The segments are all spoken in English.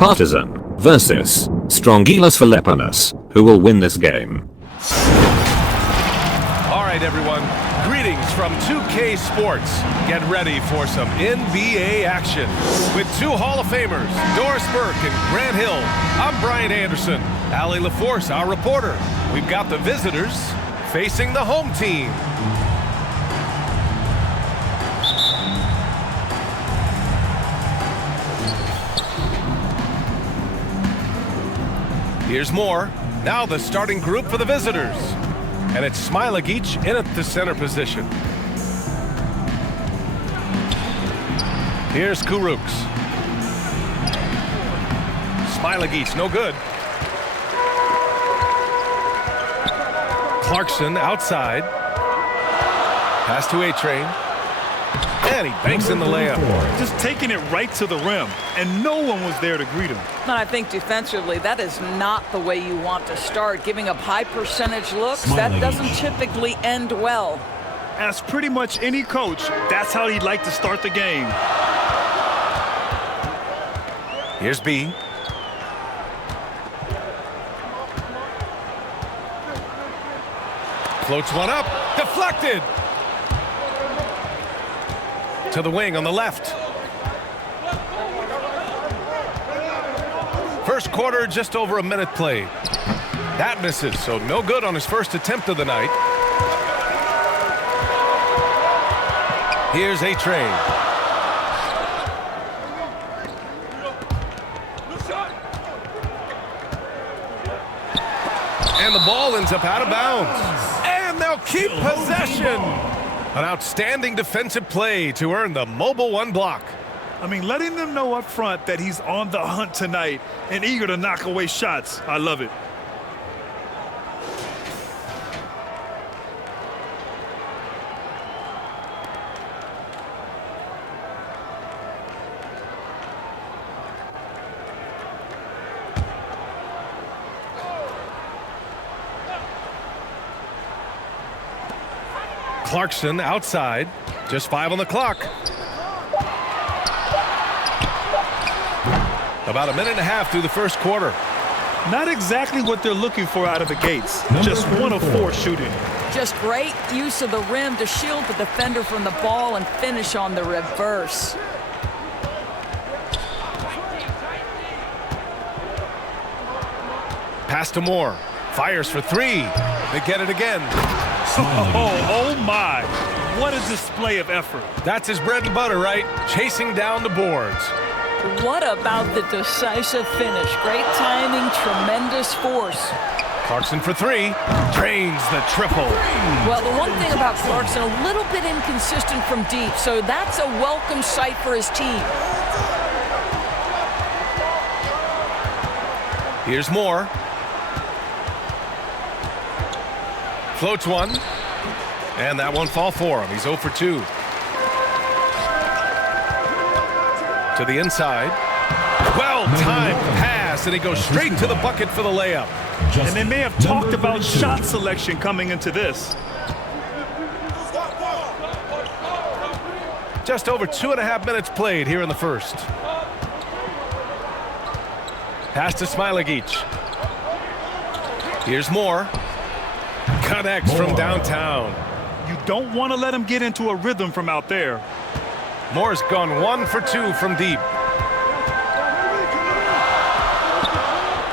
Partizan versus strong GILAS Pilipinas. Who will win this game? All right, everyone. Greetings from 2K Sports. Get ready for some NBA action. With two Hall of Famers, Doris Burke and Grant Hill, I'm Brian Anderson. Allie LaForce, our reporter. We've got the visitors facing the home team. Here's more. Now the starting group for the visitors. And it's Smilagic in at the center position. Here's Kuruks. Smilagic, no good. Clarkson outside. Pass to A-Train. And he banks in the layup. Just taking it right to the rim, and no one was there to greet him. And I think defensively, that is not the way you want to start. Giving up high percentage looks, that doesn't typically end well. As pretty much any coach, that's how he'd like to start the game. Here's B. Floats one up. Deflected. To the wing on the left. First quarter, just over a minute played. That misses, so no good on his first attempt of the night. Here's A-Train. And the ball ends up out of bounds. And they'll keep possession. An outstanding defensive play to earn the Mobile One block. I mean, letting them know up front that he's on the hunt tonight and eager to knock away shots. I love it. Clarkson outside. Just 5 on the clock. About a minute and a half through the first quarter. Not exactly what they're looking for out of the gates. Just 1 of 4 shooting. Just great use of the rim to shield the defender from the ball and finish on the reverse. Pass to Moore. Fires for 3. They get it again. Oh my. What a display of effort. That's his bread and butter, right? Chasing down the boards. What about the decisive finish? Great timing, tremendous force. Clarkson for 3. Drains the triple. Well, the one thing about Clarkson, a little bit inconsistent from deep, so that's a welcome sight for his team. Here's Moore. Floats one. And that won't fall for him. He's 0 for 2. To the inside. Well-timed pass, and he goes straight to the bucket for the layup. And they may have talked about shot selection coming into this. Just over 2.5 minutes played here in the first. Pass to Smilagic. Here's Moore. Connects from downtown. You don't want to let him get into a rhythm from out there. Moore's gone 1 for 2 from deep.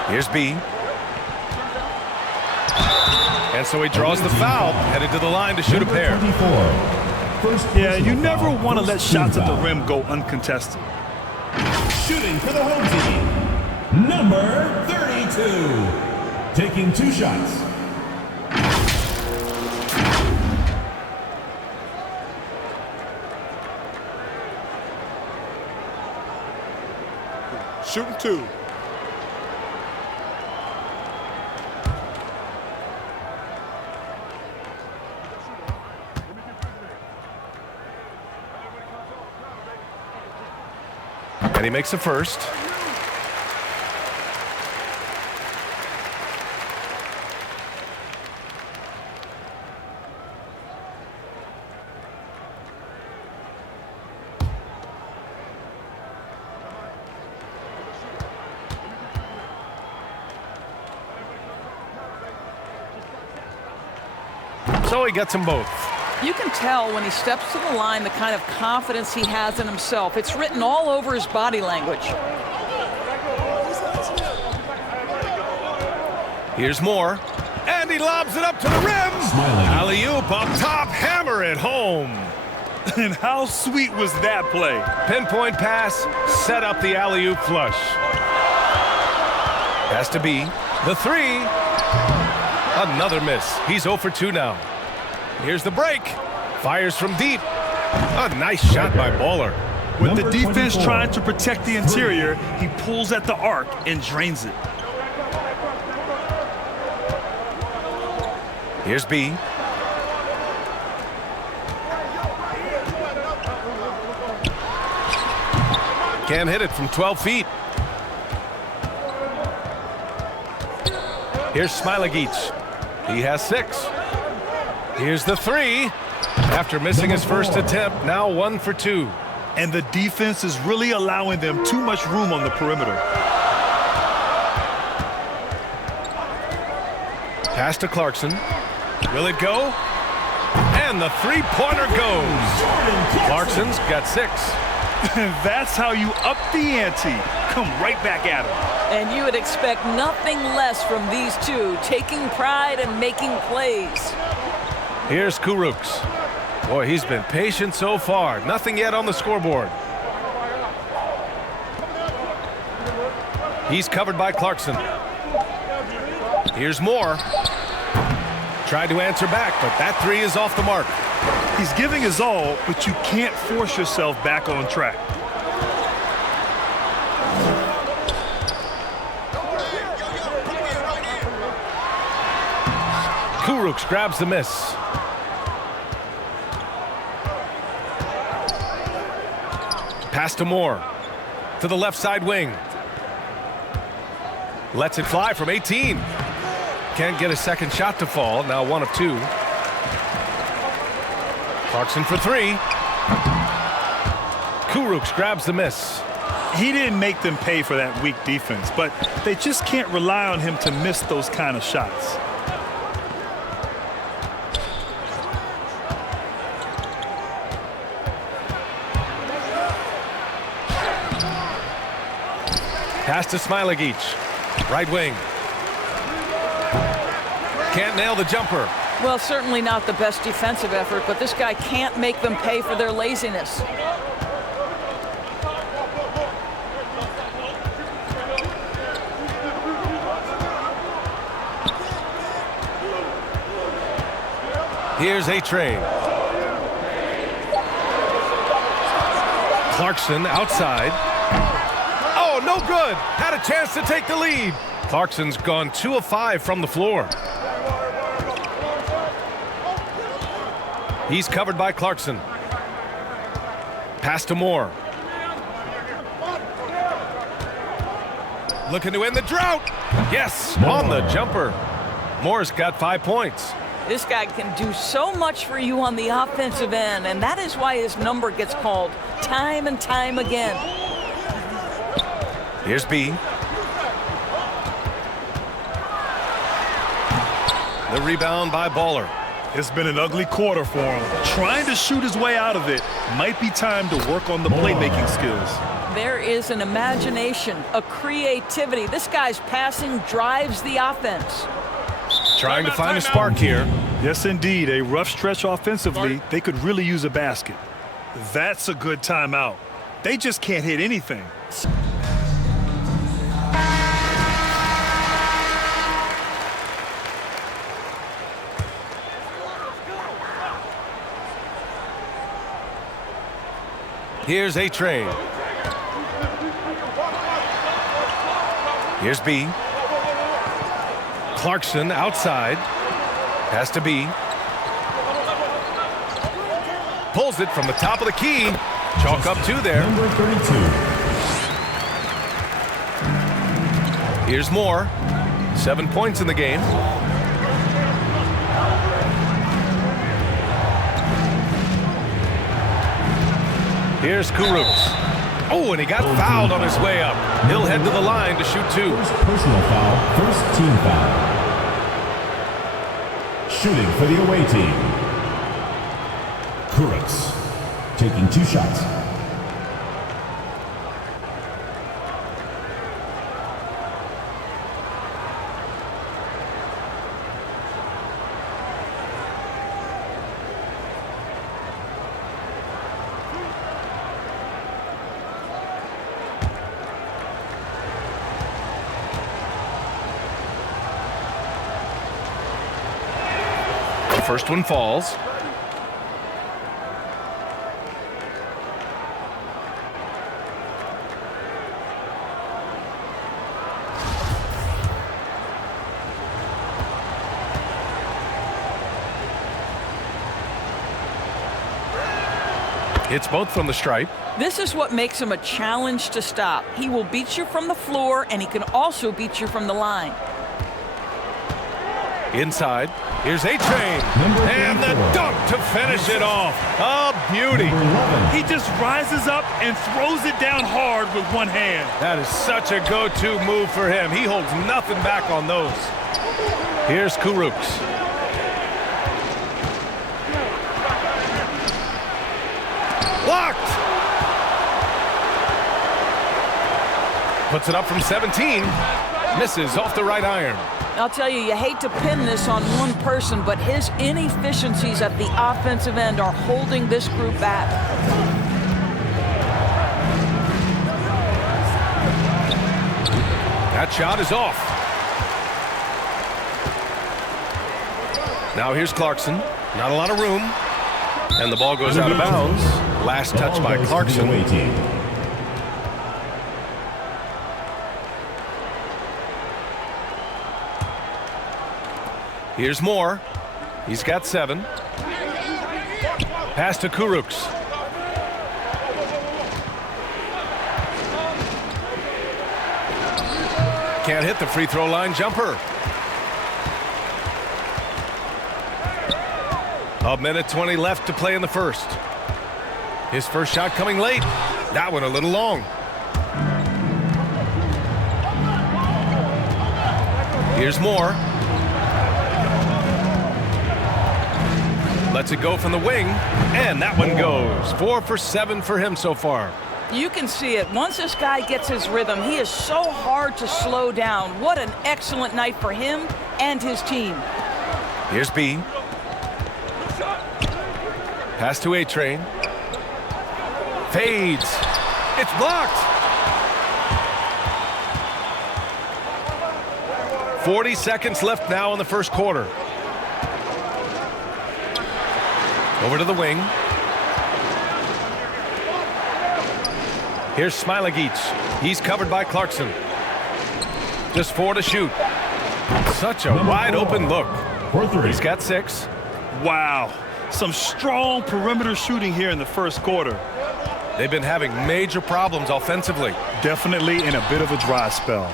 Here's B. And so he draws the foul, headed to the line to shoot a pair. Yeah, you never want to let shots at the rim go uncontested. Shooting for the home team, number 32. Taking 2 shots. Shooting 2. And he makes the first. So he gets them both. You can tell when he steps to the line the kind of confidence he has in himself. It's written all over his body language. Here's more. And he lobs it up to the rim. Alley-oop up top, hammer it home. And how sweet was that play? Pinpoint pass, set up the alley-oop flush. Has to be the three. Another miss. He's 0 for 2 now. Here's the break. Fires from deep. A nice shot by Baller. With the defense trying to protect the interior, he pulls at the arc and drains it. Here's B. Can't hit it from 12 feet. Here's Smilagic. He has 6. Here's the three. After missing his first attempt, now 1 for 2. And the defense is really allowing them too much room on the perimeter. Pass to Clarkson. Will it go? And the three-pointer goes. Clarkson's got 6. That's how you up the ante. Come right back at him. And you would expect nothing less from these two, taking pride and making plays. Here's Kuruks. Boy, he's been patient so far. Nothing yet on the scoreboard. He's covered by Clarkson. Here's Moore. Tried to answer back, but that three is off the mark. He's giving his all, but you can't force yourself back on track. Kuruks grabs the miss. Pass to Moore. To the left side wing. Lets it fly from 18. Can't get a second shot to fall. Now 1 of 2. Clarkson for 3. Kuruks grabs the miss. He didn't make them pay for that weak defense, but they just can't rely on him to miss those kind of shots. Pass to Smilagic. Right wing. Can't nail the jumper. Well, certainly not the best defensive effort, but this guy can't make them pay for their laziness. Here's A-Train. Clarkson outside. Oh, no good. Had a chance to take the lead. Clarkson's gone 2 of 5 from the floor. He's covered by Clarkson. Pass to Moore. Looking to end the drought. Yes, on the jumper. Moore's got 5 points. This guy can do so much for you on the offensive end, and that is why his number gets called time and time again. Here's B. The rebound by Baller. It's been an ugly quarter for him. Trying to shoot his way out of it. Might be time to work on the playmaking skills. There is an imagination, a creativity. This guy's passing drives the offense. Trying to find a spark here. Yes, indeed. A rough stretch offensively. They could really use a basket. That's a good timeout. They just can't hit anything. Here's A-Train. Here's B. Clarkson outside. Has to be. Pulls it from the top of the key. Chalk up 2 there. Number 32. Here's Moore. 7 points in the game. Here's Kuruks. Oh, and he got fouled on his way up. He'll head to the line to shoot 2. First personal foul, first team foul. Shooting for the away team. Crooks taking 2 shots. First one falls. Hits both from the stripe. This is what makes him a challenge to stop. He will beat you from the floor, and he can also beat you from the line. Inside, here's A-Train, and the dunk to finish it off. A beauty. He just rises up and throws it down hard with one hand. That is such a go-to move for him. He holds nothing back on those. Here's Kuruks. Blocked. Puts it up from 17. Misses off the right iron. I'll tell you, you hate to pin this on one person, but his inefficiencies at the offensive end are holding this group back. That shot is off. Now here's Clarkson. Not a lot of room. And the ball goes out of bounds. Last touch by Clarkson. Here's Moore. He's got 7. Pass to Kuruks. Can't hit the free throw line jumper. A minute 20 left to play in the first. His first shot coming late. That one a little long. Here's Moore. Lets it go from the wing, and that one goes. 4 for 7 for him so far. You can see it. Once this guy gets his rhythm, he is so hard to slow down. What an excellent night for him and his team. Here's B. Pass to A-Train. Fades. It's blocked. 40 seconds left now in the first quarter. Over to the wing. Here's Smilagic. He's covered by Clarkson. Just 4 to shoot. Such a wide open look. He's got 6. Wow. Some strong perimeter shooting here in the first quarter. They've been having major problems offensively. Definitely in a bit of a dry spell.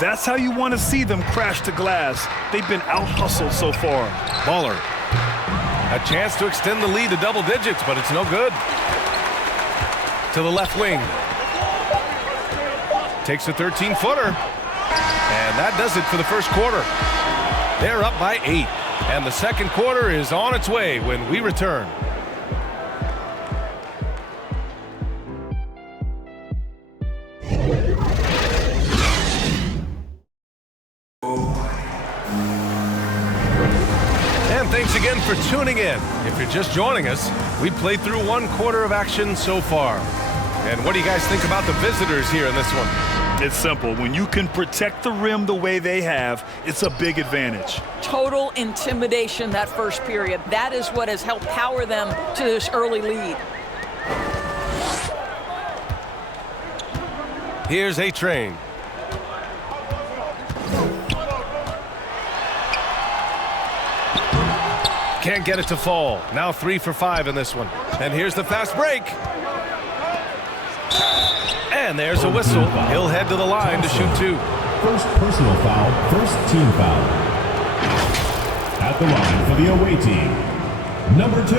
That's how you want to see them crash the glass. They've been out-hustled so far. Baller. A chance to extend the lead to double digits, but it's no good. To the left wing. Takes a 13-footer. And that does it for the first quarter. They're up by 8. And the second quarter is on its way when we return. Thanks again for tuning in. If you're just joining us, we played through 1 quarter of action so far. And what do you guys think about the visitors here in this one? It's simple. When you can protect the rim the way they have, it's a big advantage. Total intimidation that first period. That is what has helped power them to this early lead. Here's A-Train. Can't get it to fall. Now 3 for 5 in this one. And here's the fast break. And there's a whistle. He'll head to the line to shoot 2. First personal foul, first team foul. At the line for the away team. Number 2.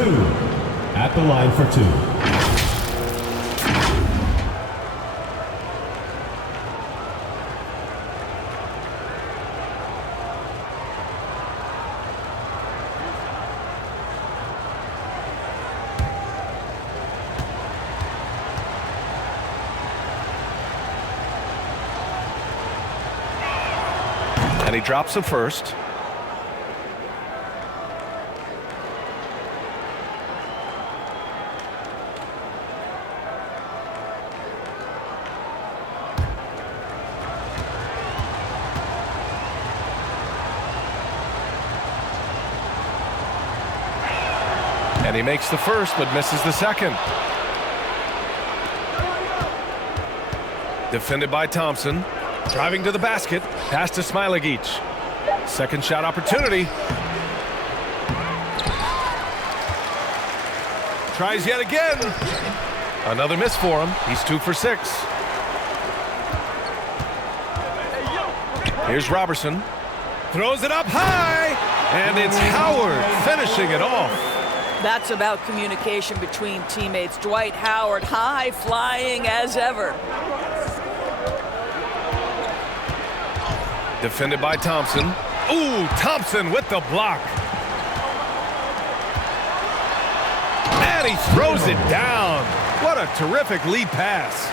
At the line for 2. And he drops him first. And he makes the first, but misses the second. Defended by Thompson. Driving to the basket. Pass to Smilagic. Second shot opportunity. Tries yet again. Another miss for him. He's 2 for 6. Here's Robertson. Throws it up high. And it's Howard finishing it off. That's about communication between teammates. Dwight Howard, high flying as ever. Defended by Thompson. Ooh, Thompson with the block. And he throws it down. What a terrific lead pass.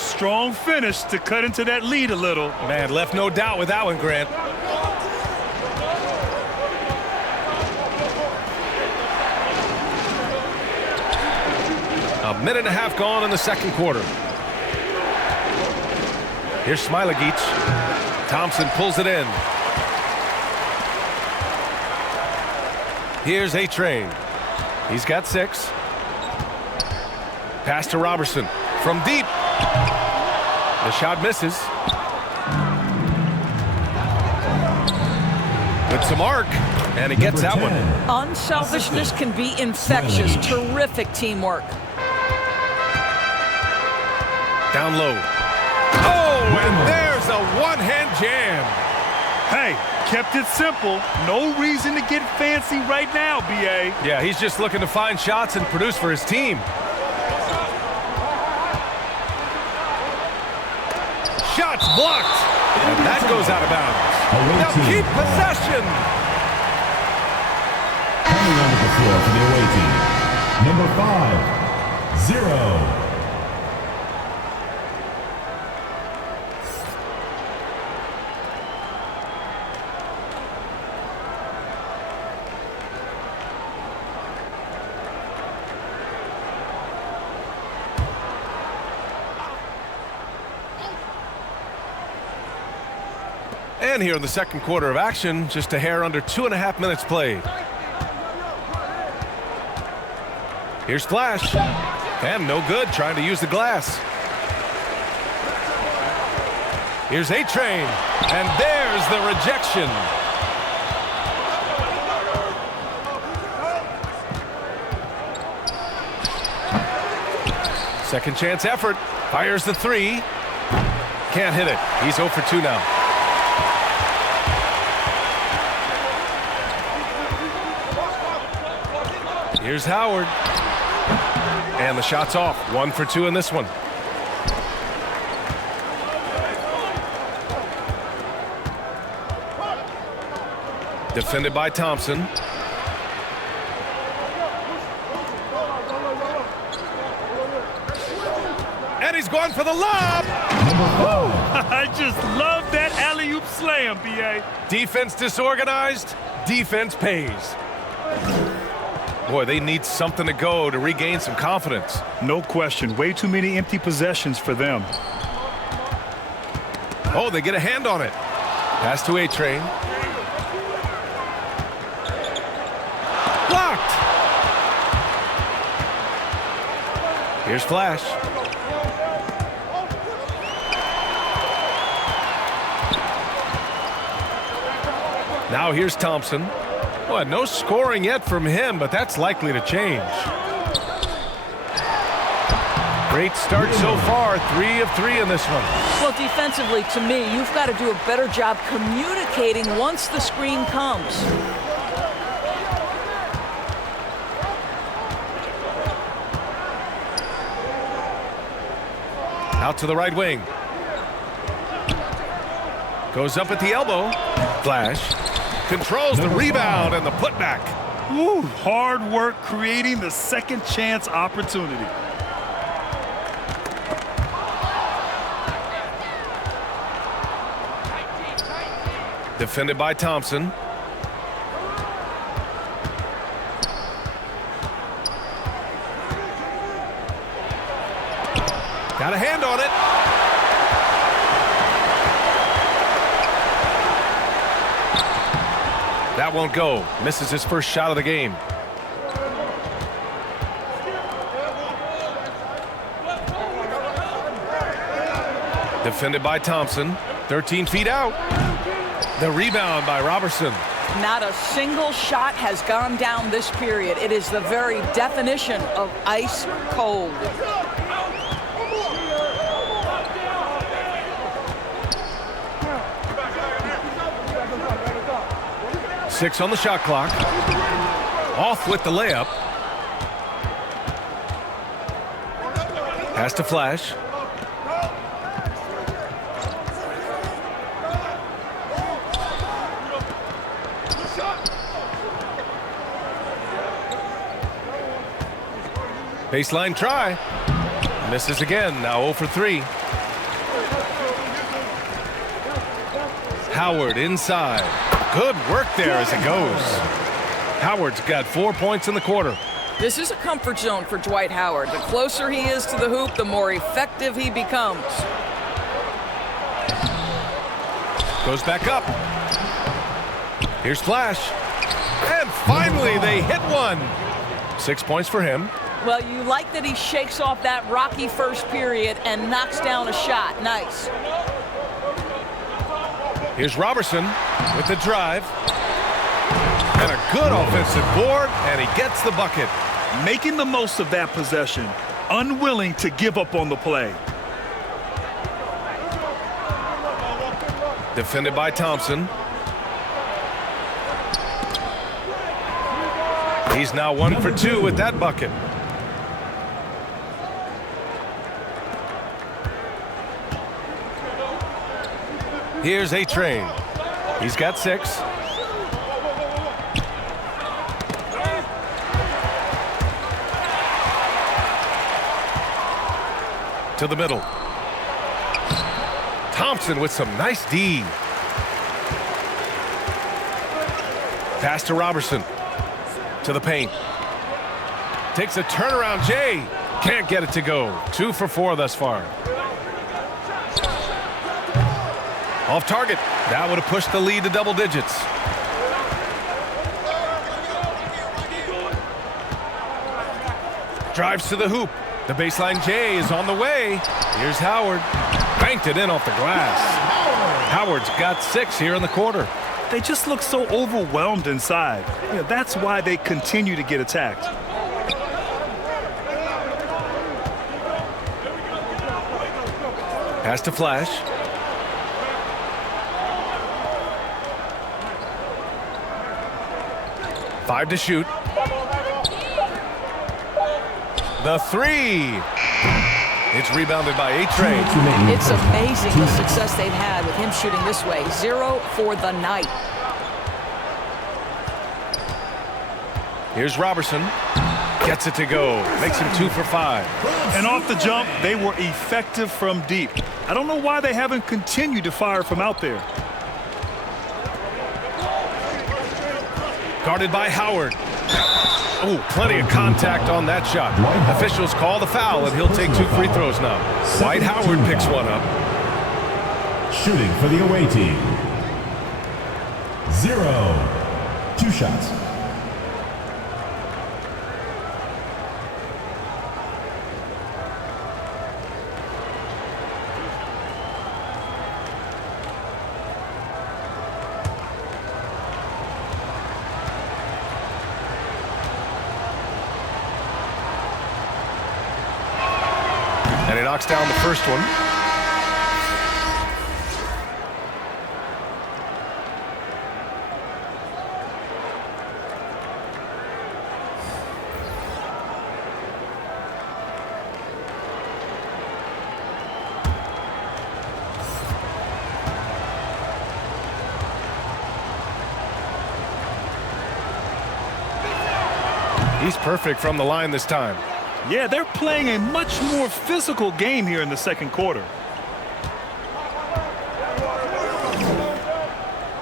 Strong finish to cut into that lead a little. Man, left no doubt with that one, Grant. A minute and a half gone in the second quarter. Here's Smilagic. Thompson pulls it in. Here's A-Train. He's got 6. Pass to Robertson from deep. The shot misses. Puts some arc, and he gets that one. Unselfishness can be infectious. Terrific teamwork. Down low. Oh, and there's a one-hand jam. Hey, kept it simple. No reason to get fancy right now, B.A. Yeah, he's just looking to find shots and produce for his team. Shots blocked. And that goes out of bounds. Now keep possession. Coming onto the floor for the away team, number 5, 0. And here in the second quarter of action, just a hair under 2.5 minutes played. Here's Flash. And no good, trying to use the glass. Here's A-Train. And there's the rejection. Second chance effort. Fires the 3. Can't hit it. He's 0 for 2 now. Here's Howard. And the shot's off. 1 for 2 in this one. Defended by Thompson. And he's going for the lob. I just love that alley-oop slam, B.A. Defense disorganized. Defense pays. Boy, they need something to go to regain some confidence. No question. Way too many empty possessions for them. Oh, they get a hand on it. Pass to A-Train. Blocked. Here's Flash. Now here's Thompson. Well, no scoring yet from him, but that's likely to change. Great start so far, 3 of 3 in this one. Well, defensively, to me, you've got to do a better job communicating once the screen comes. Out to the right wing. Goes up at the elbow. Flash. Controls the rebound and the putback. Woo, hard work creating the second chance opportunity. Defended by Thompson. Got a hand on it. That won't go. Misses his first shot of the game. Defended by Thompson. 13 feet out. The rebound by Robertson. Not a single shot has gone down this period. It is the very definition of ice cold. Six on the shot clock. Off with the layup. Pass to Flash. Baseline try. Misses again. Now 0 for 3. Howard inside. Good work there as it goes. Howard's got 4 points in the quarter. This is a comfort zone for Dwight Howard. The closer he is to the hoop, the more effective he becomes. Goes back up. Here's Flash. And finally they hit one. 6 points for him. Well, you like that he shakes off that rocky first period and knocks down a shot. Nice. Here's Robertson with the drive. And a good offensive board, and he gets the bucket. Making the most of that possession. Unwilling to give up on the play. Defended by Thompson. He's now 1 for 2 with that bucket. Here's A-Train. He's got 6. To the middle. Thompson with some nice D. Pass to Robertson. To the paint. Takes a turnaround, Jay. Can't get it to go. 2 for 4 thus far. Off target. That would have pushed the lead to double digits. Drives to the hoop. The baseline J is on the way. Here's Howard. Banked it in off the glass. Howard's got 6 here in the quarter. They just look so overwhelmed inside. That's why they continue to get attacked. Pass to Flash. Five to shoot. The 3. It's rebounded by A-Train. It's amazing the success they've had with him shooting this way. 0 for the night. Here's Robertson. Gets it to go. Makes him 2 for 5. And off the jump, they were effective from deep. I don't know why they haven't continued to fire from out there. Guarded by Howard. Oh, plenty of contact on that shot. Officials call the foul, and he'll take 2 free throws now. Dwight Howard picks one up. Shooting for the away team. 0. 2 shots. And he knocks down the first one. He's perfect from the line this time. Yeah, they're playing a much more physical game here in the second quarter.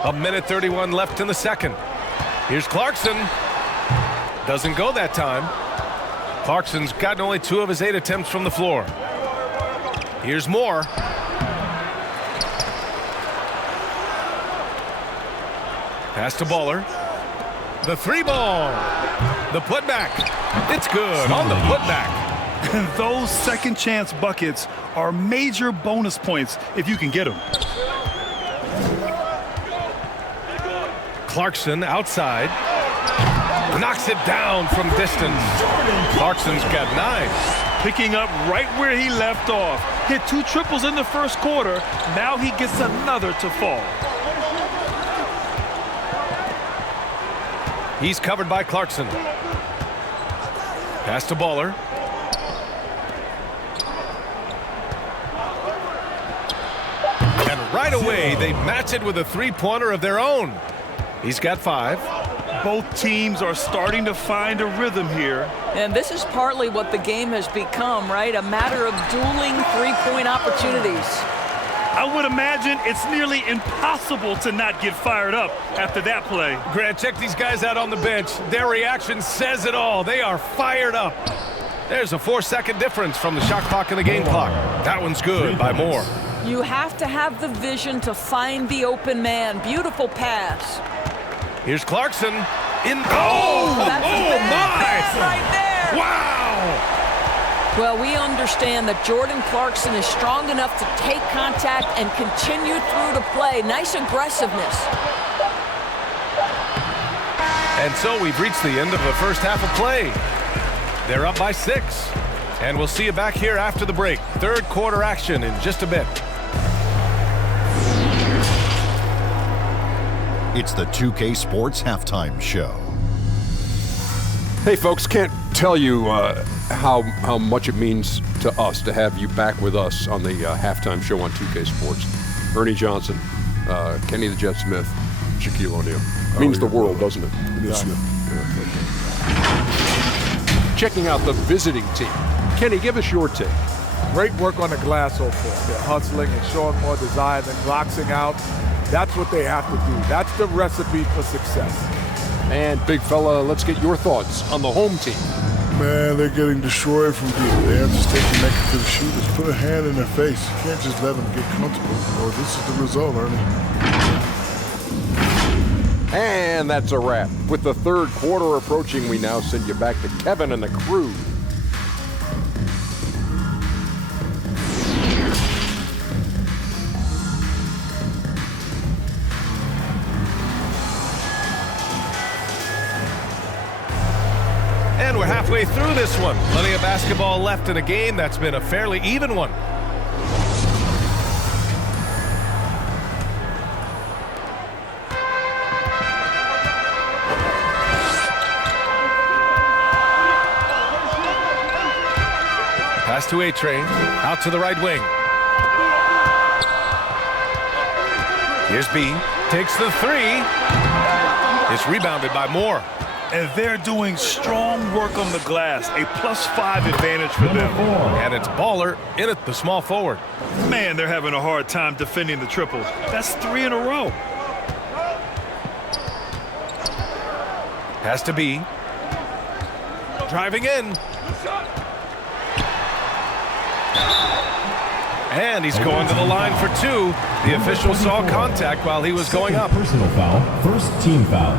A minute 31 left in the second. Here's Clarkson. Doesn't go that time. Clarkson's gotten only 2 of his 8 attempts from the floor. Here's Moore. Pass to Baller. The 3-ball. The putback. It's good on the putback. And those second chance buckets are major bonus points if you can get them. Clarkson outside. Knocks it down from distance. Clarkson's got 9. Picking up right where he left off. Hit 2 triples in the first quarter. Now he gets another to fall. He's covered by Clarkson. Pass to Baller. And right away, they match it with a 3-pointer of their own. He's got 5. Both teams are starting to find a rhythm here. And this is partly what the game has become, right? A matter of dueling 3-point opportunities. I would imagine it's nearly impossible to not get fired up after that play. Grant, check these guys out on the bench. Their reaction says it all. They are fired up. There's a 4-second difference from the shot clock and the game clock. That one's good by Moore. You have to have the vision to find the open man. Beautiful pass. Here's Clarkson. That's a bad pass right there. Wow! Well, we understand that Jordan Clarkson is strong enough to take contact and continue through the play. Nice aggressiveness. And so we've reached the end of the first half of play. They're up by 6. And we'll see you back here after the break. Third quarter action in just a bit. It's the 2K Sports Halftime Show. Hey folks, can't tell you how much it means to us to have you back with us on the halftime show on 2K Sports. Ernie Johnson, Kenny the Jet Smith, Shaquille O'Neal. Means the world, doesn't it? Yes, Checking out the visiting team. Kenny, give us your take. Great work on the glass so far. They're hustling and showing more desire than boxing out. That's what they have to do. That's the recipe for success. And big fella, let's get your thoughts on the home team. Man, they're getting destroyed from deep. They have to stay connected to the shooters. Put a hand in their face. You can't just let them get comfortable, or this is the result, Ernie. And that's a wrap. With the third quarter approaching, we now send you back to Kevin and the crew. And we're halfway through this one. Plenty of basketball left in a game that's been a fairly even one. Pass to A-Train, out to the right wing. Here's B, takes the 3. It's rebounded by Moore. And they're doing strong work on the glass. A +5 advantage for them. And it's Baller in at the small forward. Man, they're having a hard time defending the triple. That's 3 in a row. Pass to B. Driving in. And he's going to the line for 2. The official saw contact while he was going up. Personal foul, first team foul.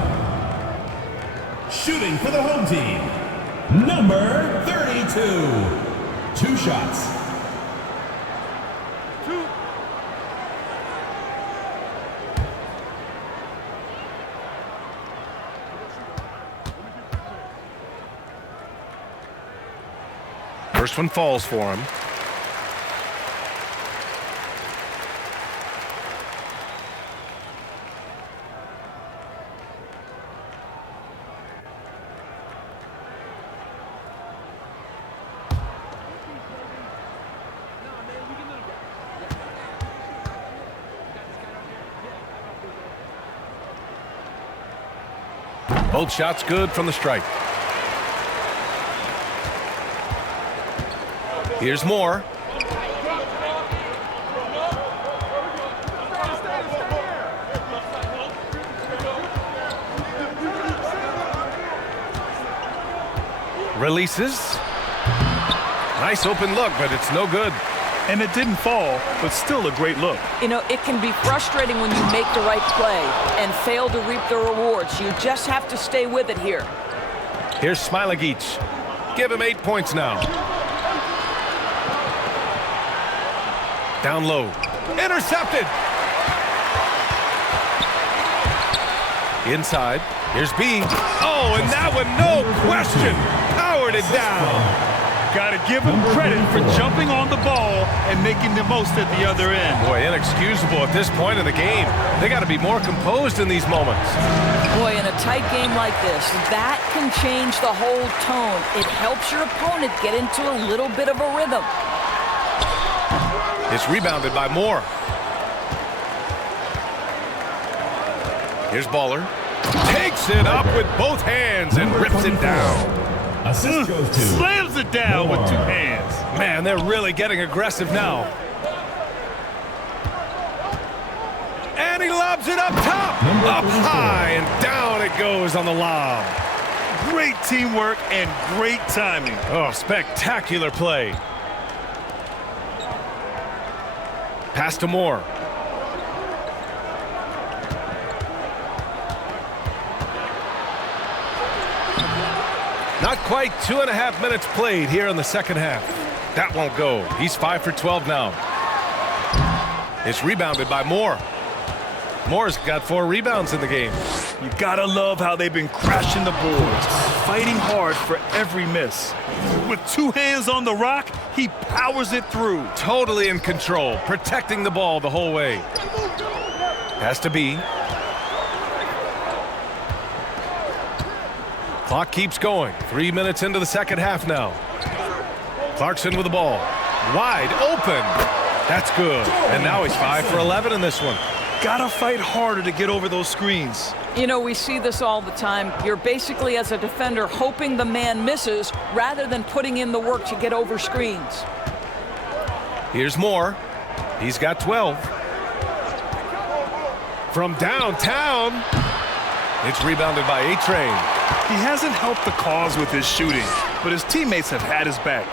Shooting for the home team, number 32. 2 shots. First one falls for him. Both shots good from the stripe. Here's Moore. Releases. Nice open look, but it's no good. And it didn't fall, but still a great look. You know, it can be frustrating when you make the right play and fail to reap the rewards. You just have to stay with it here. Here's Smilagic. Give him 8 points now. Down low. Intercepted. Inside. Here's B. Oh, and that one, no question. Powered it down. Got to give him credit for jumping on the ball and making the most at the other end. Boy, inexcusable at this point in the game. They got to be more composed in these moments. Boy, in a tight game like this, that can change the whole tone. It helps your opponent get into a little bit of a rhythm. It's rebounded by Moore. Here's Baller. Takes it up with both hands and rips it down. Assist goes to Slams it down with 2 hands. Man, they're really getting aggressive now. And he lobs it up top. Up high and down it goes on the lob. Great teamwork and great timing. Oh, spectacular play. Pass to Moore. Not quite 2.5 minutes played here in the second half. That won't go. He's 5 for 12 now. It's rebounded by Moore. Moore's got 4 rebounds in the game. You gotta love how they've been crashing the boards, fighting hard for every miss. With 2 hands on the rock, he powers it through. Totally in control, protecting the ball the whole way. Has to be. Clock keeps going. 3 minutes into the second half now. Clarkson with the ball. Wide open. That's good. And now he's 5 for 11 in this one. Gotta fight harder to get over those screens. You know, we see this all the time. You're basically, as a defender, hoping the man misses rather than putting in the work to get over screens. Here's Moore. He's got 12. From downtown. It's rebounded by A-Train. He hasn't helped the cause with his shooting, but his teammates have had his back.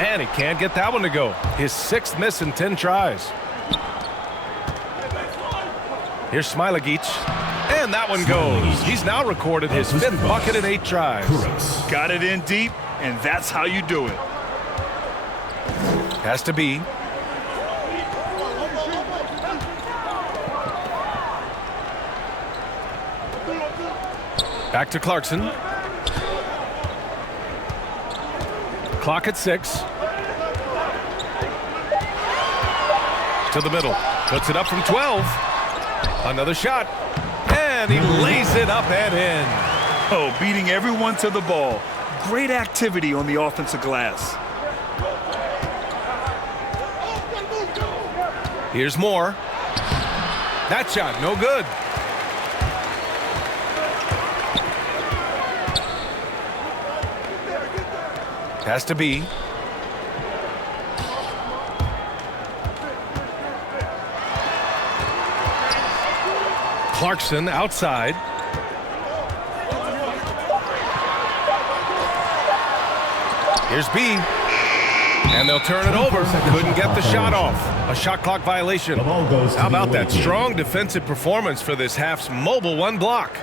And he can't get that one to go. His 6th miss in 10 tries. Here's Smilagic. And that one goes. He's now recorded his 5th bucket in 8 tries. Got it in deep, and that's how you do it. Has to be. Back to Clarkson. Clock at 6. To the middle. Puts it up from 12. Another shot. And he lays it up and in. Oh, beating everyone to the ball. Great activity on the offensive glass. Here's Moore. That shot, no good. Has to be. Clarkson outside. Here's B. And they'll turn it over. Couldn't get the shot off. A shot clock violation. How about that strong defensive performance for this half's mobile 1 block?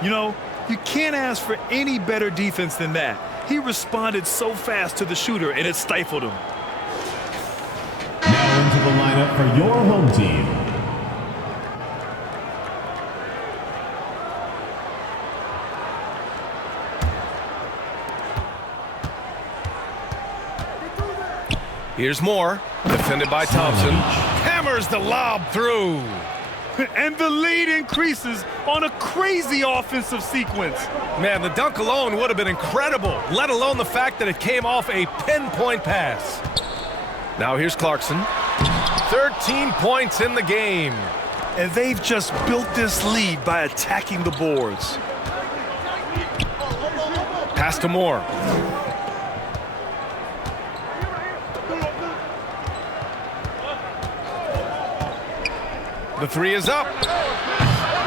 You know, you can't ask for any better defense than that. He responded so fast to the shooter, and it stifled him. Now into the lineup for your home team. Here's Moore, defended by Thompson. Hammers the lob through. And the lead increases on a crazy offensive sequence. Man, the dunk alone would have been incredible, let alone the fact that it came off a pinpoint pass. Now here's Clarkson. 13 points in the game. And they've just built this lead by attacking the boards. Pass to Moore. The three is up.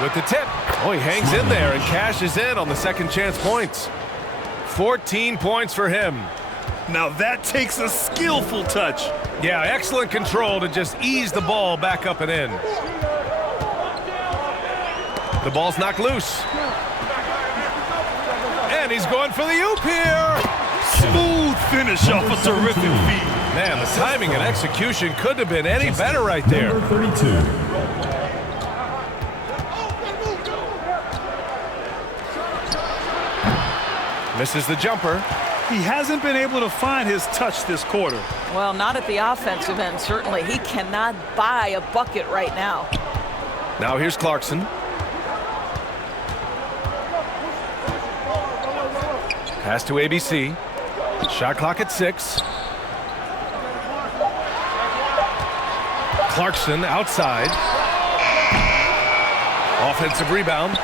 With the tip. Oh, he hangs in there and cashes in on the second chance points. 14 points for him. Now that takes a skillful touch. Yeah, excellent control to just ease the ball back up and in. The ball's knocked loose. And he's going for the oop here. Smooth finish off a terrific feed. Man, the timing and execution couldn't have been any better right there. Number 32. Misses the jumper. He hasn't been able to find his touch this quarter. Well, not at the offensive end, certainly. He cannot buy a bucket right now. Now here's Clarkson. Pass to ABC. Shot clock at 6. Clarkson outside. Offensive rebound.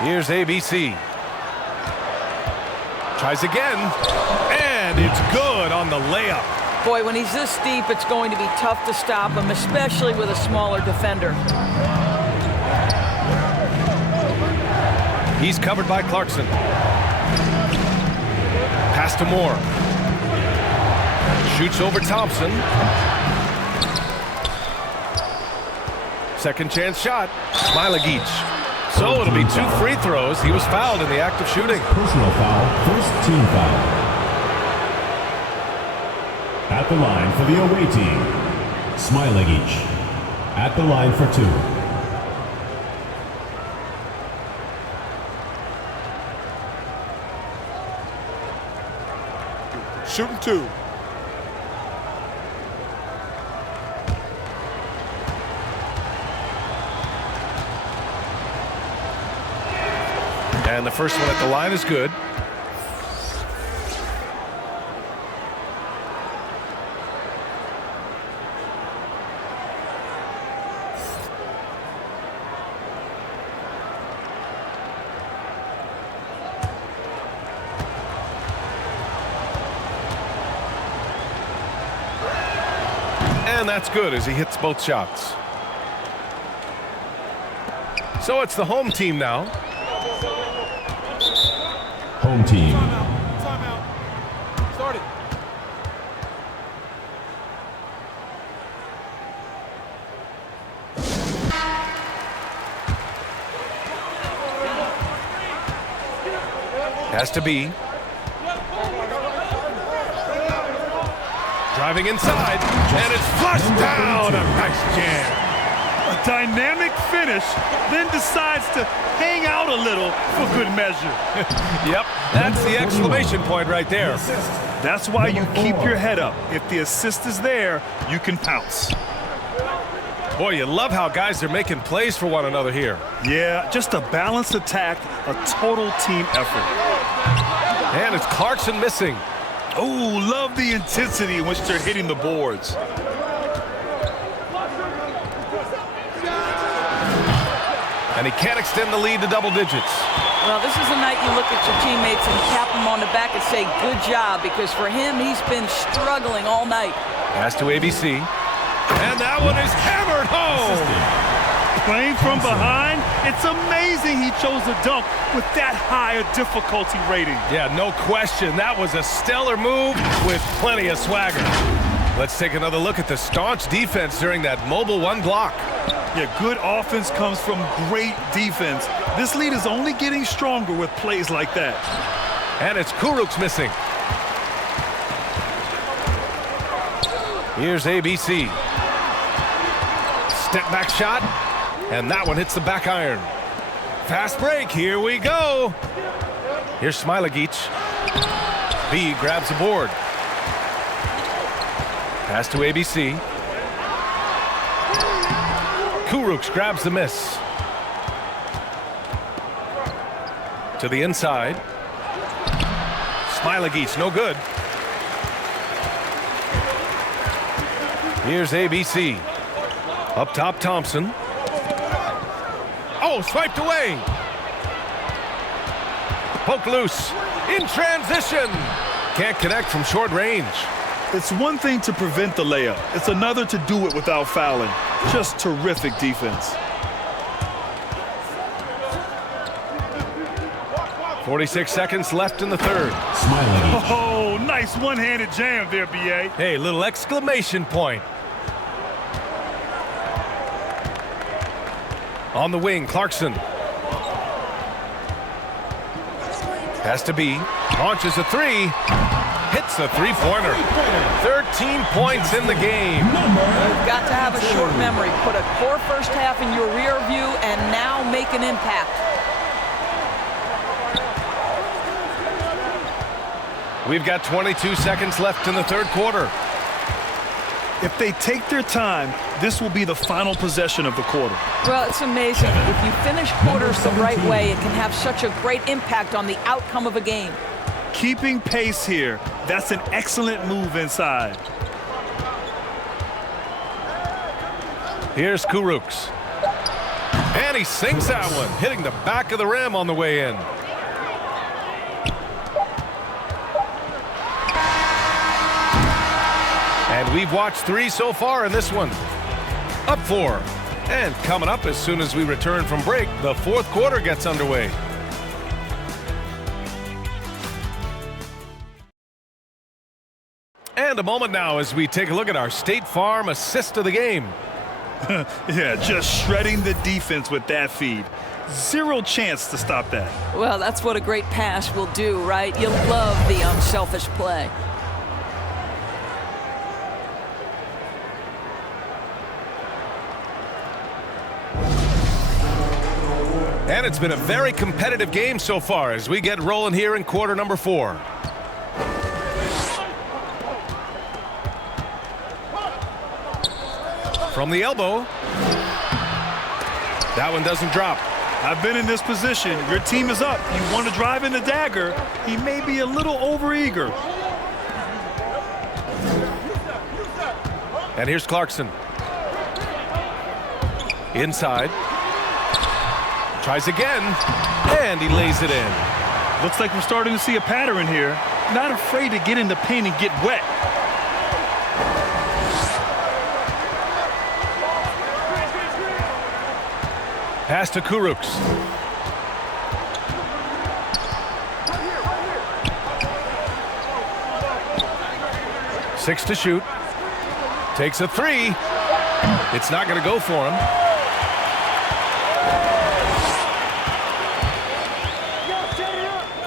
Here's ABC. Tries again. And it's good on the layup. Boy, when he's this deep, it's going to be tough to stop him, especially with a smaller defender. He's covered by Clarkson. Pass to Moore. Shoots over Thompson. Second chance shot. Smilagic. So it'll be 2 free throws. He was fouled in the act of shooting. Personal foul, first team foul. At the line for the away team, Smilagic. At the line for 2. Shooting 2. And the first one at the line is good. And that's good as he hits both shots. So it's the home team now. Home team. Timeout. Start it. Has to be. Driving inside, and it's flushed down. A nice jam. A dynamic finish, then decides to hang out a little for good measure. Yep, that's the exclamation point right there. That's why you keep your head up. If the assist is there, you can pounce. Boy, you love how guys are making plays for one another here. Yeah, just a balanced attack, a total team effort. And it's Clarkson missing. Oh, love the intensity in which they're hitting the boards. And he can't extend the lead to double digits. Well, this is the night you look at your teammates and tap them on the back and say, good job, because for him, he's been struggling all night. Pass to ABC. And that one is hammered home. Playing from behind, it's amazing he chose a dunk with that high a difficulty rating. Yeah, no question. That was a stellar move with plenty of swagger. Let's take another look at the staunch defense during that mobile 1 block. Yeah, good offense comes from great defense. This lead is only getting stronger with plays like that. And it's Kuruk's missing. Here's ABC. Step back shot. And that one hits the back iron. Fast break, here we go. Here's Smilagic. B grabs the board. Pass to ABC. Kuruks grabs the miss. To the inside. Smilagic, no good. Here's ABC. Up top, Thompson. Oh, swiped away. Poke loose. In transition. Can't connect from short range. It's one thing to prevent the layup. It's another to do it without fouling. Just terrific defense. 46 seconds left in the third. Smiling. Oh, nice one-handed jam there, BA. Hey, little exclamation point. On the wing, Clarkson. Has to be. Launches a three. Hits a three-pointer. 13 points in the game. You've got to have a short memory. Put a core first half in your rear view and now make an impact. We've got 22 seconds left in the third quarter. If they take their time, this will be the final possession of the quarter. Well, it's amazing. If you finish quarters the right way, it can have such a great impact on the outcome of a game. Keeping pace here. That's an excellent move inside. Here's Kuruks. And he sinks that one, hitting the back of the rim on the way in. And we've watched three so far in this one. Up four. And coming up as soon as we return from break, the fourth quarter gets underway. And a moment now as we take a look at our State Farm assist of the game. Yeah, just shredding the defense with that feed. Zero chance to stop that. Well, that's what a great pass will do, right? You love the unselfish play. And it's been a very competitive game so far as we get rolling here in quarter number 4. From the elbow. That one doesn't drop. I've been in this position. Your team is up. You want to drive in the dagger. He may be a little overeager. And here's Clarkson. Inside. Tries again. And he lays it in. Looks like we're starting to see a pattern here. Not afraid to get in the paint and get wet. Pass to Kuruks. Six to shoot. Takes a three. It's not going to go for him.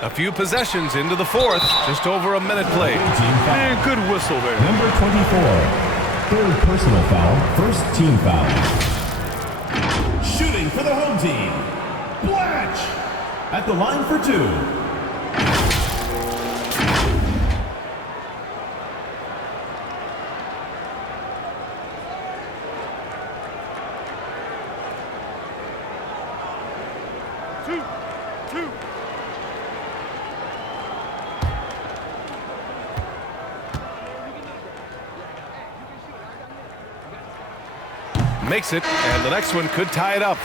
A few possessions into the fourth. Just over a minute played. And good whistle there. Number 24. Third personal foul. First team foul. Shooting for the home team. Blatch at the line for two. Makes it, and the next one could tie it up.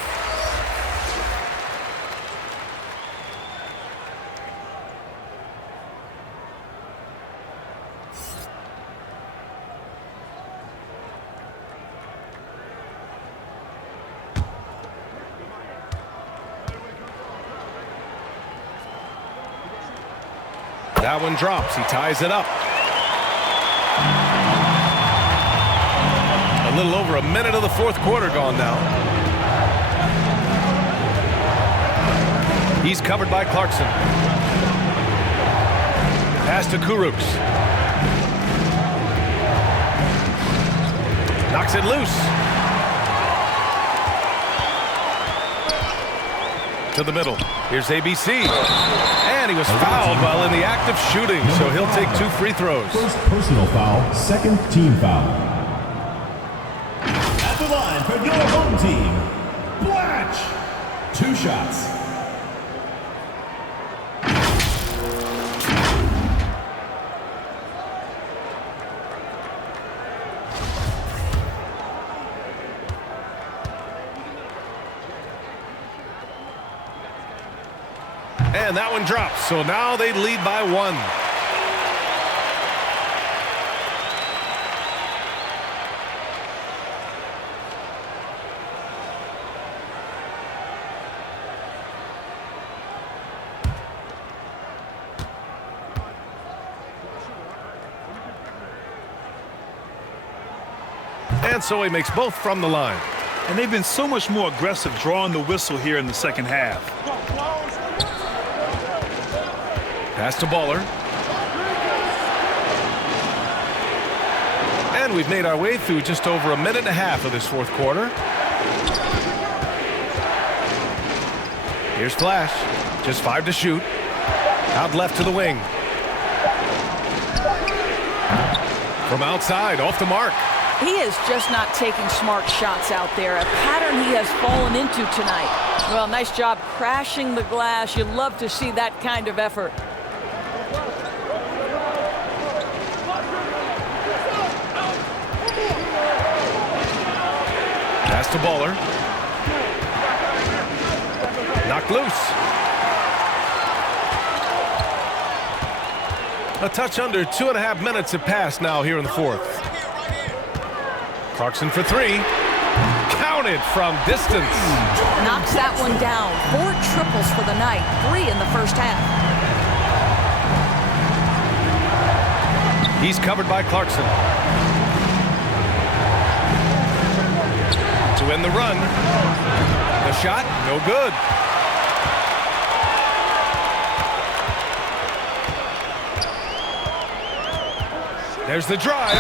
That one drops. He ties it up. A little over a minute of the fourth quarter gone now. He's covered by Clarkson. Pass to Kuruks. Knocks it loose. To the middle. Here's ABC. And he was fouled while in the act of shooting, so he'll take 2 free throws. First personal foul, second team foul. At the line for your home team, Blatch. 2 shots. And that one drops, so now they lead by 1. and so he makes both from the line. And they've been so much more aggressive drawing the whistle here in the second half. Pass to Baller. And we've made our way through just over a minute and a half of this fourth quarter. Here's Flash. Just 5 to shoot. Out left to the wing. From outside, off the mark. He is just not taking smart shots out there, a pattern he has fallen into tonight. Well, nice job crashing the glass. You love to see that kind of effort. Pass to Baller. Knocked loose. A touch under 2.5 minutes have passed now here in the fourth. Clarkson for 3. Counted from distance. Knocks that one down. 4 triples for the night. 3 in the first half. He's covered by Clarkson. To end the run. The shot, no good. There's the drive.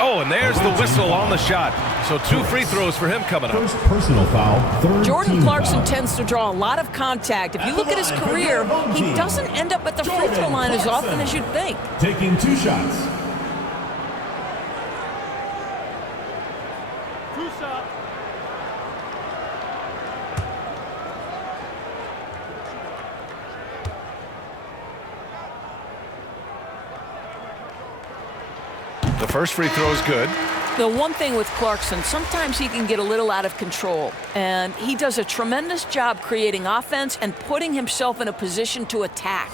Oh, and there's the whistle on the shot. So 2 free throws for him coming up. First personal foul, third Jordan team Clarkson foul. tends to draw a lot of contact. If you look at his career, he doesn't end up at the free throw line as often as you'd think. Taking 2 shots. The first free throw is good. The one thing with Clarkson, sometimes he can get a little out of control, and he does a tremendous job creating offense and putting himself in a position to attack.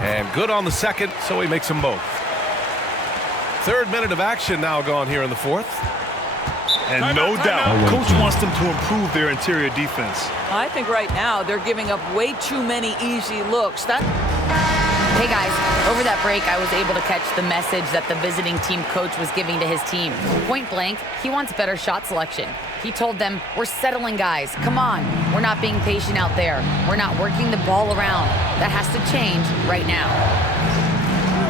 And good on the second, so he makes them both. 3rd minute of action now gone here in the fourth. And no doubt, Coach wants them to improve their interior defense. I think right now they're giving up way too many easy looks. Hey guys, over that break I was able to catch the message that the visiting team coach was giving to his team. Point blank, he wants better shot selection. He told them, we're settling guys, come on. We're not being patient out there. We're not working the ball around. That has to change right now.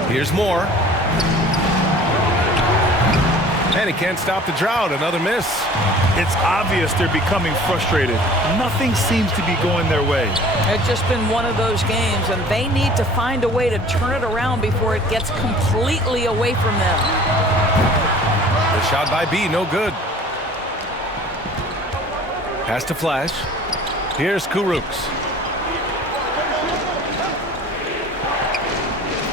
Here's more. And he can't stop the drought, another miss. It's obvious they're becoming frustrated. Nothing seems to be going their way. It's just been one of those games, and they need to find a way to turn it around before it gets completely away from them. The shot by B, no good. Pass to Flash. Here's Kuruks.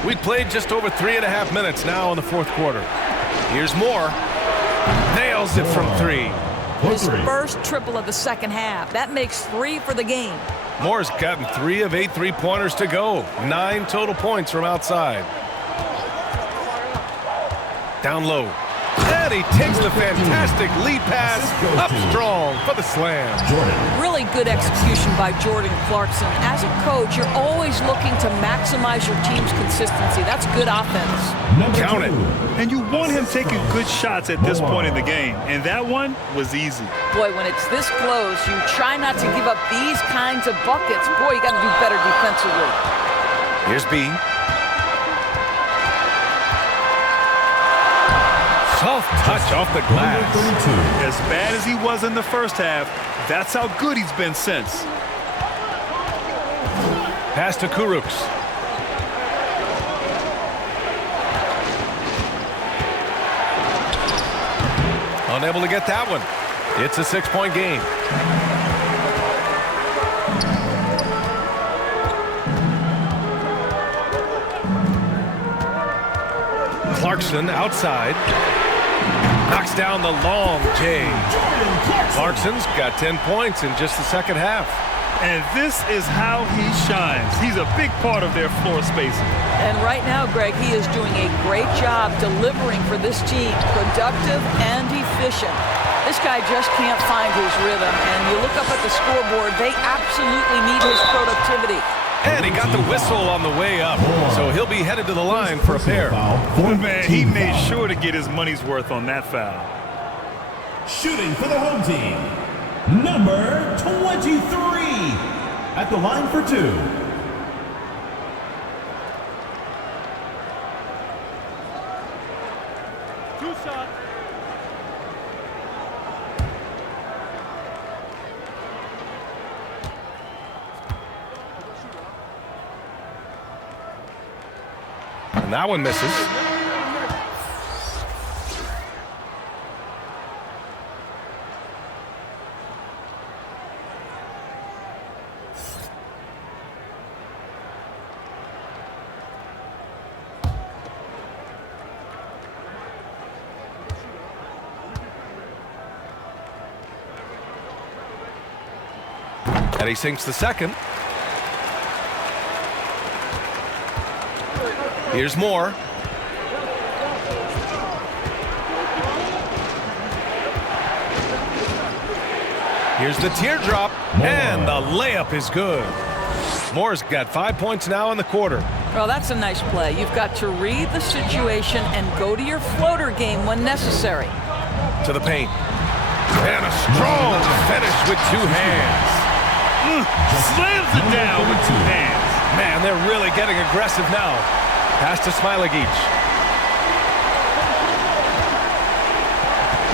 We played just over 3.5 minutes now in the fourth quarter. Here's more. Nails it from 3. His first triple of the second half. That makes 3 for the game. Moore's gotten 3 of 8 3-pointers to go. 9 total points from outside. Down low. And he takes the fantastic lead pass up strong for the slam. Really good execution by Jordan Clarkson. As a coach, you're always looking to maximize your team's consistency. That's good offense. Count it. And you want him taking good shots at this point in the game. And that one was easy. Boy, when it's this close, you try not to give up these kinds of buckets. Boy, you got to do better defensively. Here's B. Soft touch off the glass. As bad as he was in the first half, that's how good he's been since. Pass to Kuruks. Unable to get that one. It's a 6-point game. Clarkson outside. Knocks down the long J. Clarkson's got 10 points in just the second half. And this is how he shines. He's a big part of their floor spacing. And right now, Greg, he is doing a great job delivering for this team, productive and efficient. This guy just can't find his rhythm, and you look up at the scoreboard, they absolutely need his productivity. And he got the whistle on the way up, so he'll be headed to the line for a pair. Man, he made sure to get his money's worth on that foul. Shooting for the home team, number 23, at the line for 2. Two shots. And that one misses. And he sinks the second. Here's more. Here's the teardrop, and the layup is good. Moore's got 5 points now in the quarter. Well, that's a nice play. You've got to read the situation and go to your floater game when necessary. To the paint. And a strong finish with 2 hands. Slams it down with 2 hands. Man, they're really getting aggressive now. Pass to Smilagic.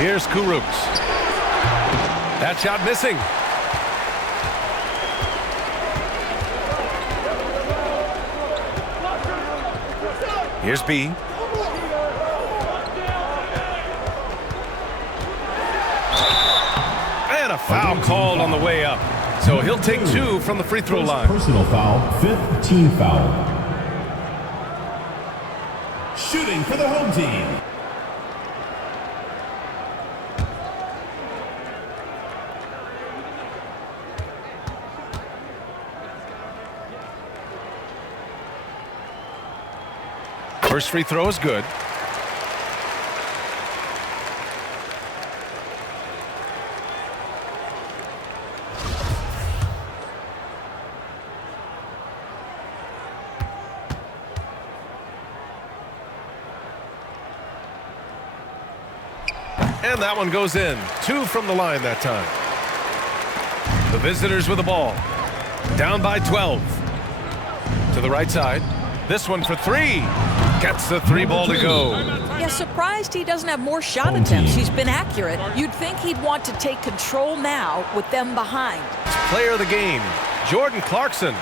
Here's Kuruks. That shot missing. Here's B. And a foul called on the way up. So he'll take 2 from the free throw line. Personal foul, 5th team foul. Shooting for the home team, First free throw is good. And that one goes in. 2 from the line that time. The visitors with the ball. Down by 12. To the right side. This one for 3. Gets the 3 ball to go. Yeah, surprised he doesn't have more shot attempts. He's been accurate. You'd think he'd want to take control now with them behind. Player of the game, Jordan Clarkson.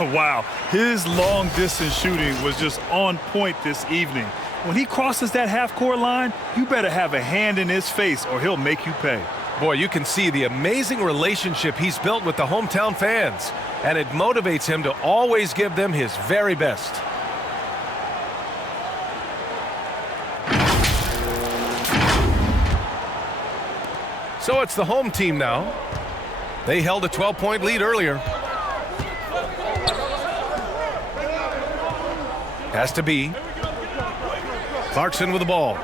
Wow, his long-distance shooting was just on point this evening. When he crosses that half-court line, you better have a hand in his face or he'll make you pay. Boy, you can see the amazing relationship he's built with the hometown fans, and it motivates him to always give them his very best. So it's the home team now. They held a 12-point lead earlier. Has to be. Clarkson with the ball.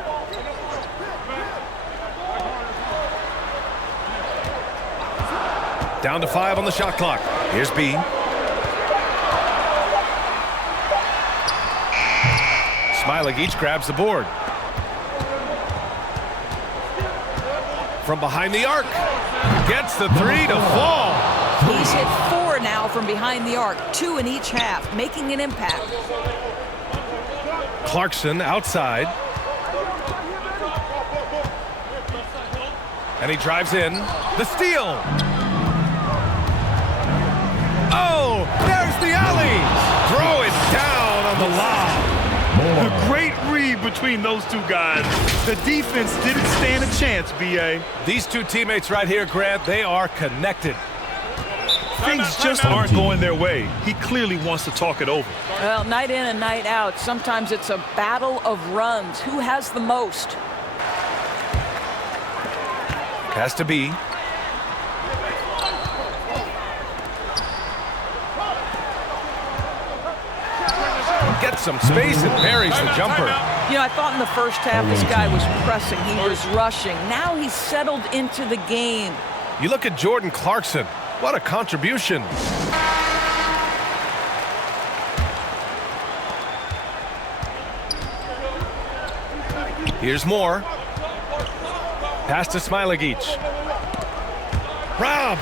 Down to 5 on the shot clock. Here's B. Smilagic grabs the board. From behind the arc. Gets the 3 to fall. He's hit 4 now from behind the arc, 2 in each half, making an impact. Clarkson outside. And he drives in. The steal. Oh, there's the alley. Throw it down on the lob. A great read between those 2 guys. The defense didn't stand a chance, B.A. These 2 teammates right here, Grant, they are connected. Things just aren't going their way. He clearly wants to talk it over. Well, night in and night out, sometimes it's a battle of runs. Who has the most? Has to be. some space and buries the jumper. You know, I thought in the first half this guy was pressing. He was rushing. Now he's settled into the game. You look at Jordan Clarkson. What a contribution. Here's more. Pass to Smilagic. Robbed.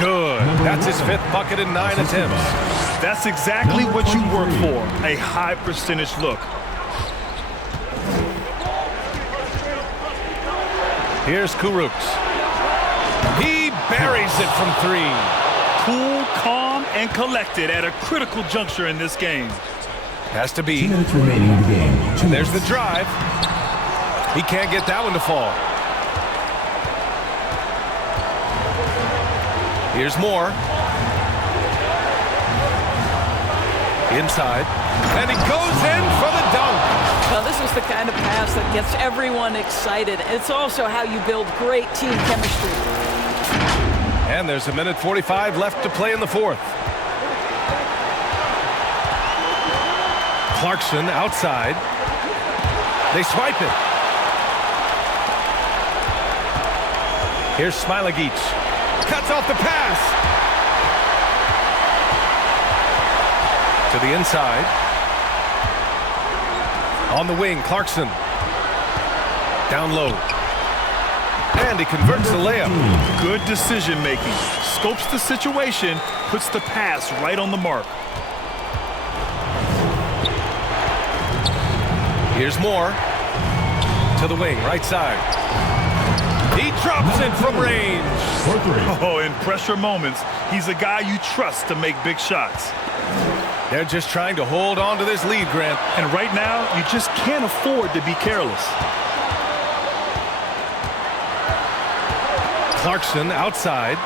Good. That's his 5th bucket in 9 attempts. That's exactly what you work for, a high percentage look. Here's Kuruks. He buries it from 3. Cool, calm, and collected at a critical juncture in this game. Has to be. 2 minutes remaining in the game. And there's the drive. He can't get that one to fall. Here's more. Inside. And he goes in for the dunk. Well, this is the kind of pass that gets everyone excited. It's also how you build great team chemistry. And there's 1:45 left to play in the 4th. Clarkson outside. They swipe it. Here's Smilagic. Cuts off the pass. To the inside. On the wing, Clarkson. Down low. And he converts the layup. Good decision making. Scopes the situation, puts the pass right on the mark. Here's more. To the wing, right side. He drops it from range. Oh, in pressure moments, he's a guy you trust to make big shots. They're just trying to hold on to this lead, Grant. And right now, you just can't afford to be careless. Clarkson outside.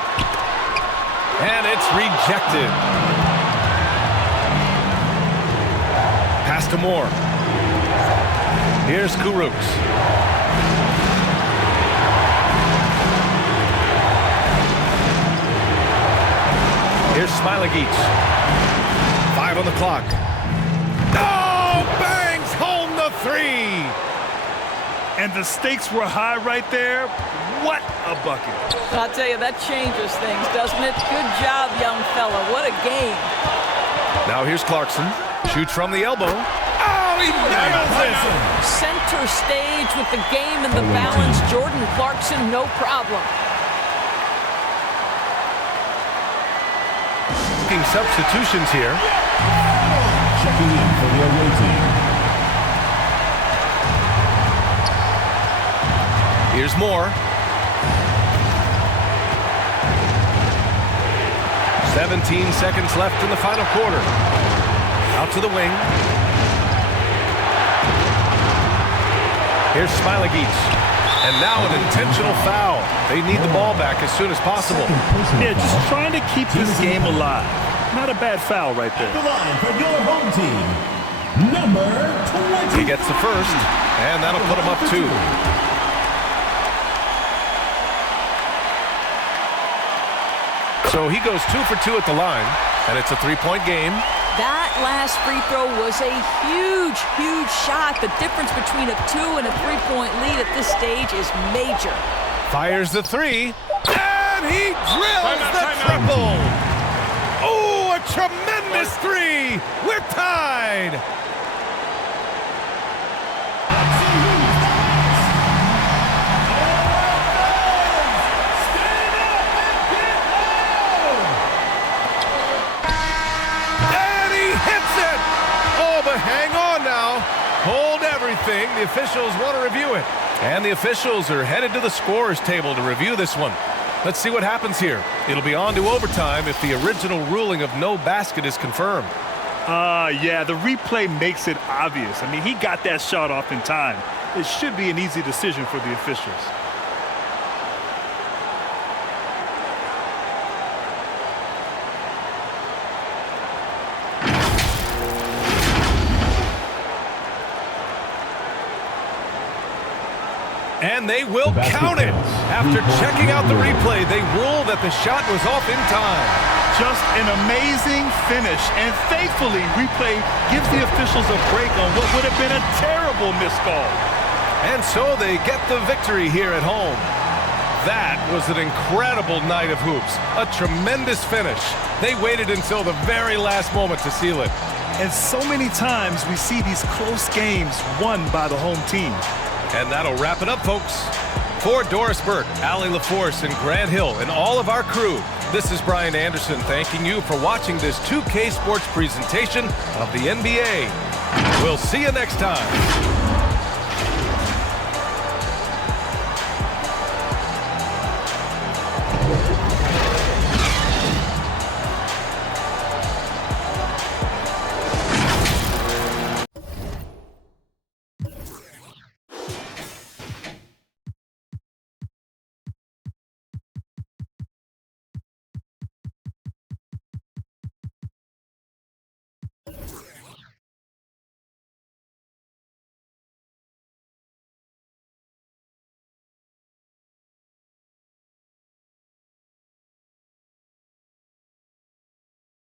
And it's rejected. Pass to Moore. Here's Kuruks. Here's Smilagic. 5 on the clock. Oh, bangs home the 3. And the stakes were high right there. What a bucket. I'll tell you, that changes things, doesn't it? Good job, young fella. What a game. Now here's Clarkson. Shoots from the elbow. Oh, he nails it. Center stage with the game in the balance. Jordan Clarkson, no problem. Substitutions here. Checking in for the away team. Here's more. 17 seconds left in the final quarter. Out to the wing. Here's Smilagic. And now an intentional foul. They need the ball back as soon as possible. Yeah, just trying to keep this game alive. Not a bad foul right there. The line for your home team, number 20. He gets the first, and that'll put him up 2. So he goes 2 for 2 at the line, and it's a 3-point game. That last free throw was a huge, huge shot. The difference between a 2 and a 3-point lead at this stage is major. Fires the 3, and he drills the triple. Oh, a tremendous 3. We're tied. And he hits it. Oh, but hang on now. Hold everything. The officials want to review it. And the officials are headed to the scorer's table to review this one. Let's see what happens here. It'll be on to overtime if the original ruling of no basket is confirmed. Yeah, the replay makes it obvious. I mean, he got that shot off in time. It should be an easy decision for the officials. And And they will count it. After checking out the replay, they rule that the shot was off in time. Just an amazing finish, and thankfully, replay gives the officials a break on what would have been a terrible missed call. And so they get the victory here at home. That was an incredible night of hoops. A tremendous finish. They waited until the very last moment to seal it. And so many times we see these close games won by the home team. And that'll wrap it up, folks. For Doris Burke, Allie LaForce, and Grant Hill, and all of our crew, this is Brian Anderson thanking you for watching this 2K Sports presentation of the NBA. We'll see you next time.